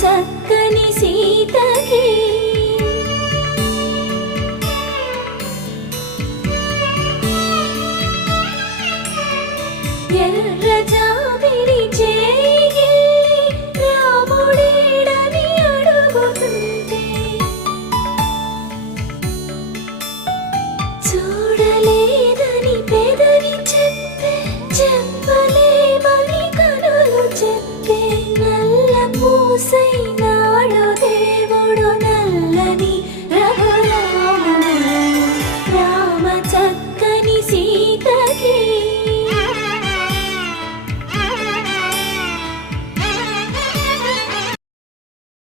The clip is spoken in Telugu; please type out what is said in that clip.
చక్కని సీతకి ఎర్ర జాబిలి చేయి రాముడేడని అడుగుతుంటే చూడలేదని పెదవి చెప్పే చెప్పలేమని కనులు చెప్పే నల్ల పూసై